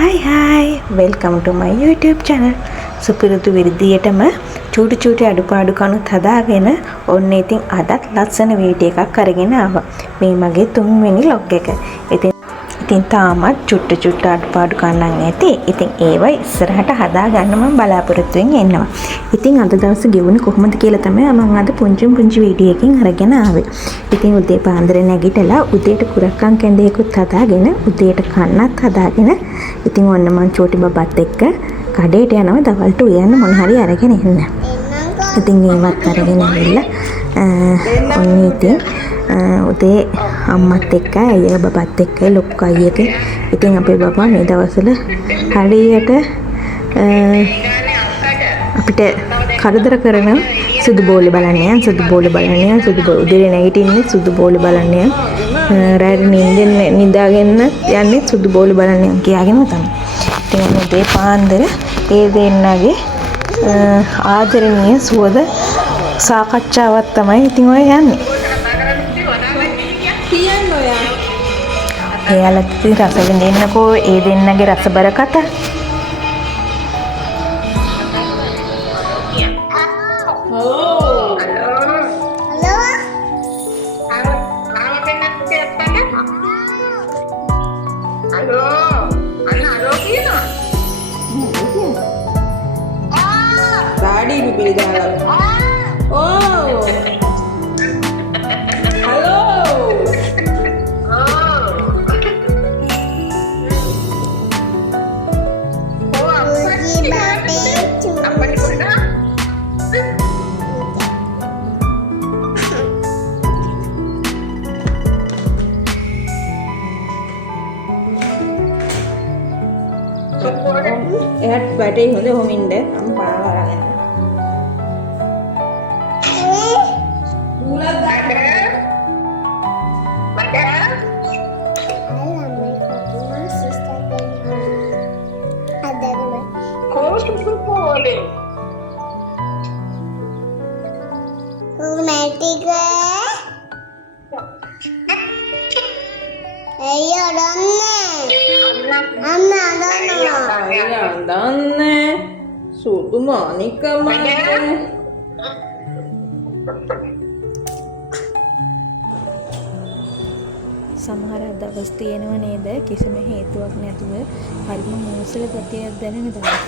Hi, welcome to my YouTube channel. සුපිරිතු විදියටම චූටි අඩුපාඩු කනුත් හදාගෙන ඔන්න ඉතින් අදත් ලස්සන වීඩියෝ එකක් අරගෙන ආවා. මේ මගේ 3 වෙනි vlog එක. ඉතින් තාමත් චුට්ට අඩුපාඩු කන්නන් ඇති. ඉතින් ඒවයි ඉස්සරහට හදාගන්න මම බලාපොරොත්තු වෙමින් ඉන්නවා. ඉතින් අද දවසේ ගෙවුනේ කොහොමද කියලා තමයි මම අද පුංචි වීඩියෝ එකකින් අරගෙන ආවේ. ඉතින් උදේ පාන්දර නැගිටලා උදේට කුරක්කන් කැඳේකුත් හදාගෙන උදේට කන්නත් හදාගෙන ඉතින් ඔන්න මං චෝටි බබත් එක්ක කඩේට යනවා දවල්ට උයන්න මොන හරි අරගෙන එන්න. ඉතින් ඒවත් අරගෙන ඇවිල්ලා ඔන්න ඉතින් උදේ අම්මත් එක්ක අයියා බබත් එක්ක ලොක්ක අයියක ඉතින් අපේ බබා මේ දවස්වල හරියට අපිට කරදර කරන සුදු බෝලේ බලන්නේ උදේ නැගිටින්නේ සුදු බෝලේ බලන්නේ රාත්‍රියේ නිදාගෙන යන්නේ සුදු බෝලේ බලන්නේ කියාගෙන තමයි. ඉතින් උදේ පාන්දර ඒ දෙන්නගේ ආදරණීය සුවද සාකච්ඡාවක් තමයි ඉතින් ඔය යන්නේ. එයාලත් ඉතින් රස විඳින්නකෝ ඒ දෙන්නගේ රසබර කතා. එහත් බඩේ හොඳ හොමින්ද මම පාවරගෙන මූලක් ගන්න බඩ කොස්ට් පොලේ රොමැන්ටික් දන්නේ සුදු මානිකමයි සමහර දවස් තියෙනව නේද කිසිම හේතුවක් නැතුව හරිම මෝසල ගතියක් දැනෙන දවස්.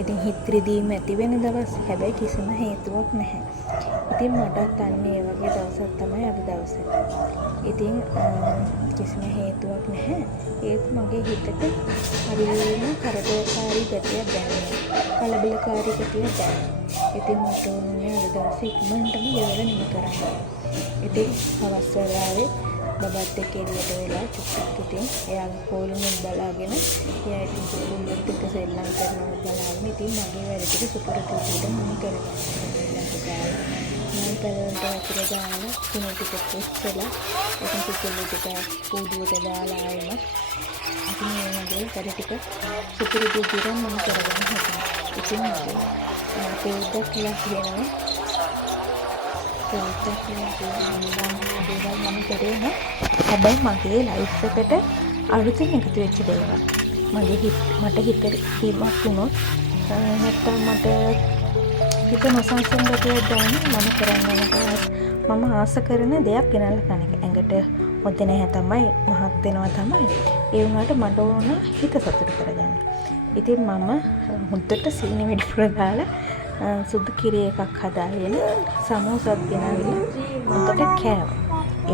ඉතින් හිත රිදීම ඇති වෙන දවස්. හැබැයි කිසිම හේතුවක් නැහැ. ඉතින් මටත් අන්න ඒ වගේ දවසක් තමයි අද දවස. ඉතින් කිසිම හේතුවක් නැහැ. ඒත් මගේ හිතට හරිම කරදරකාරී ගතියක් දැනෙනවා. කලබලකාරී ගතියක් දැනෙනවා. ඉතින් මට ඕනේ අද දවසේ ඉක්මනටම ගෙවල නිම කරන්න. ඉතින් හවස් වෙලාවේ බබත් එක්ක එළියට වෙලා චුට්ටක් ඉතින් එයාගේ පොළොමෙන් බලාගෙන එයා ඉතින් සුපුරුදු ටික සෙල්ලම් කරනවා බලාගෙන ඉතින් මගේ වැඩ ටික සුපුරුදු විදිහට මම කරගන්නවා. මම පළවෙනිට වතුර දාලා කුණු ටික පුස්සලා ඉතින් කුකුළු ටික පොඩුවට දාලා ආයෙම ඉතින් මේ වගේ වැඩ ටික සුපුරුදු විදිහට මම කරගන්න හදනවා. ඉතින් පෙරදා කියලා කියනවා හැබැයි මගේ ලයිෆ් එකට අලුතින් එකතු වෙච්ච දේවල් මට හිතට කීමක් වුණොත් නැත්තම් මට හිත නොසන්සුන් ගතියක් දැනෙන මම කරන්න මම ආස කරන දෙයක් ගෙනල්ලා කන එක. ඇඟට හොද නැහැ තමයි මහත් වෙනවා තමයි. ඒ වුණාට මට ඕන හිත සතුට කරගන්න. ඉතින් මම හොද්දට සීනි වැඩිපුර දාලා සුදු කිරි එකක් හදාගෙන සමෝසක් ගෙනල්ලා හොද්දට කෑවා.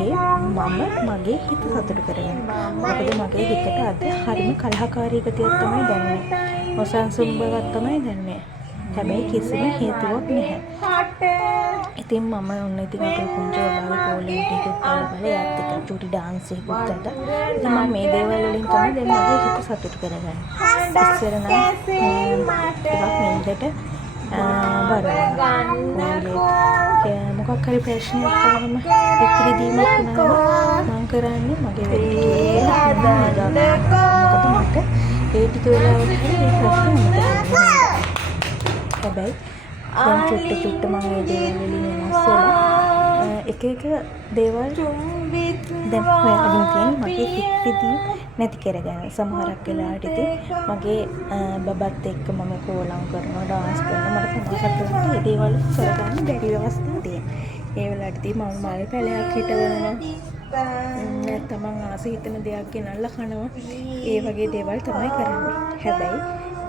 ඒ මම මගේ හිත සතුට කරගන්න. මොකද මගේ හිතට අද හරිම කලහකාරී ගතියක් තමයි දැනෙන්නේ. නොසන්සුන් බවක් තමයි දැනෙන්නේ. හැබැයි කිසිම හේතුවක් නැහැ. ඉතින් මම ඔන්න ඉතින් අපේ පුංචි බබාගේ පොලේ ටිකක් බලලා එයාත් එක්ක චූටි ඩාන්ස් එකකුත් අද. ඉතින් මම මේ දේවල් වලින් තමයි දැන් මගේ හිත සතුට කරගන්නේ. ඉස්සර නම් ටිකක් නින්දට මොකක් හරි ප්‍රශ්නයක් ආවම පිටිදීමක් වුණාම මම කරන්නේ මගේ වැඩේ මට ඒ ටික වෙලාවට හරි ප්‍රශ්න මතක හැබැයි දැන් චුට්ට මම මේ දේවල් වලින් වෙනස් වෙලා එක දේවල් දැන් හොයාගෙන තියෙන මගේ හිතේදී නැති කරගන්න. සමහරක් වෙලාවට ඉතින් මගේ බබත් එක්ක මම කෝලම් කරනවා, ඩාන්ස් කරනවා. මට සමහරක් වෙලාවට මේ දේවල් කරගන්න බැරි අවස්ථා තියෙනවා. ඒ වෙලාවට ඉතින් මම මල් පැලයක් හිටවනවා. නැත්නම් මං ආස හිතන දෙයක් ගෙනල්ලා කනවා. ඒ වගේ දේවල් තමයි කරන්නේ. හැබැයි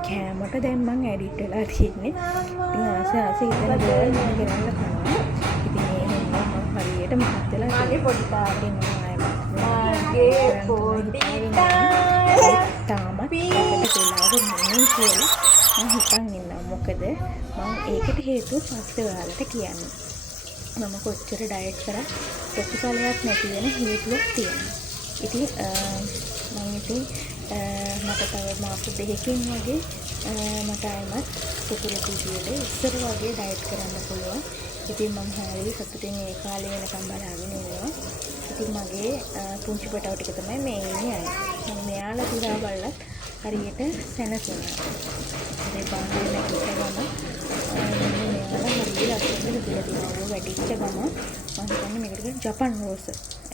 කෑමට දැන් මං ඇඩිට් වෙලා තියෙන්නේ. ඉතින් ආස හිතන දේවල් මම ගෙනල්ලා කනවා. ඉතින් ඒ හින්දා මම හරියට මහත් වෙලා මගේ පොඩි තාත්තේ මගේ පොඩි තාත්තේ තාමත් අපිට වෙලාව නෙමෙයි කියලා මම හිතන් ඉන්නවා. මොකද මම ඒකට හේතුව පස්සේ ඔයාලට කියන්න. මම කොච්චර ඩයට් කරා ප්‍රතිඵලයක් නැති වෙන හේතුවක් තියෙනවා. ඉතින් මට තව මාස 2කින් වගේ මට ආයෙමත් සුපුරුදු විදියට ඉස්සර වගේ ඩයට් කරන්න පුළුවන්. ඉතින් මම හරිය සතුටින් ඒ කාලේ වෙනකම් බලාගෙන ඉන්නවා. ඉතින් මගේ පුංචි පොටව ටික තමයි මේ ඉන්නේ අය. මම මෙයාලා දිහා බලලත් හරියට සැනසෙනවා. ඒ බාහිර කිව්වම මෙයාලා හරිය ලස්සනට දිලා දිනවා. වැඩිච්ච ගම මම හිතන්නේ මේකට ජපන් රෝස්.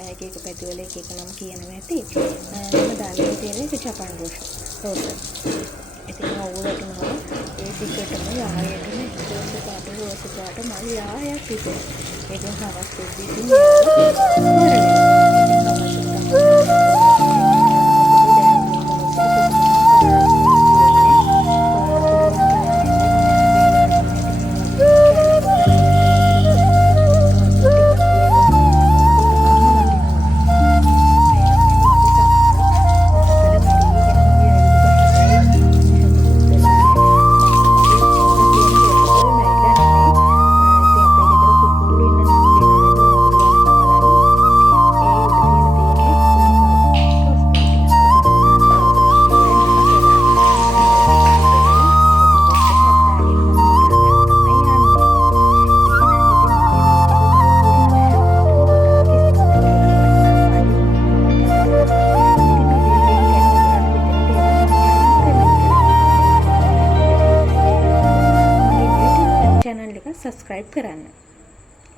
එක පැතිවල එක නම් කියනවා ඇති. මම දාන්නේ තියෙන්නේ ජපන් රෝස්. ඉතින් ඕවලටම ඒ ටිකටම යායටම රෝස් පාට මල් යායක් තිබෙනවා. ඒකෙන් හවස් දෙද්දී ඉතින් සබ්ස්ක්‍රයිබ් කරන්න.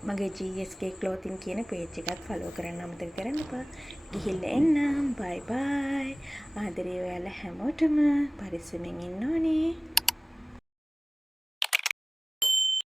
මගේ GSK clothing කියන page එකත් follow කරන්න අමතක කරන්න එපා. ගිහිල්ලා එන්නම්. bye bye. ආදරේ ඔයාලා හැමෝටම පරිස්සමෙන් ඉන්න ඕනේ.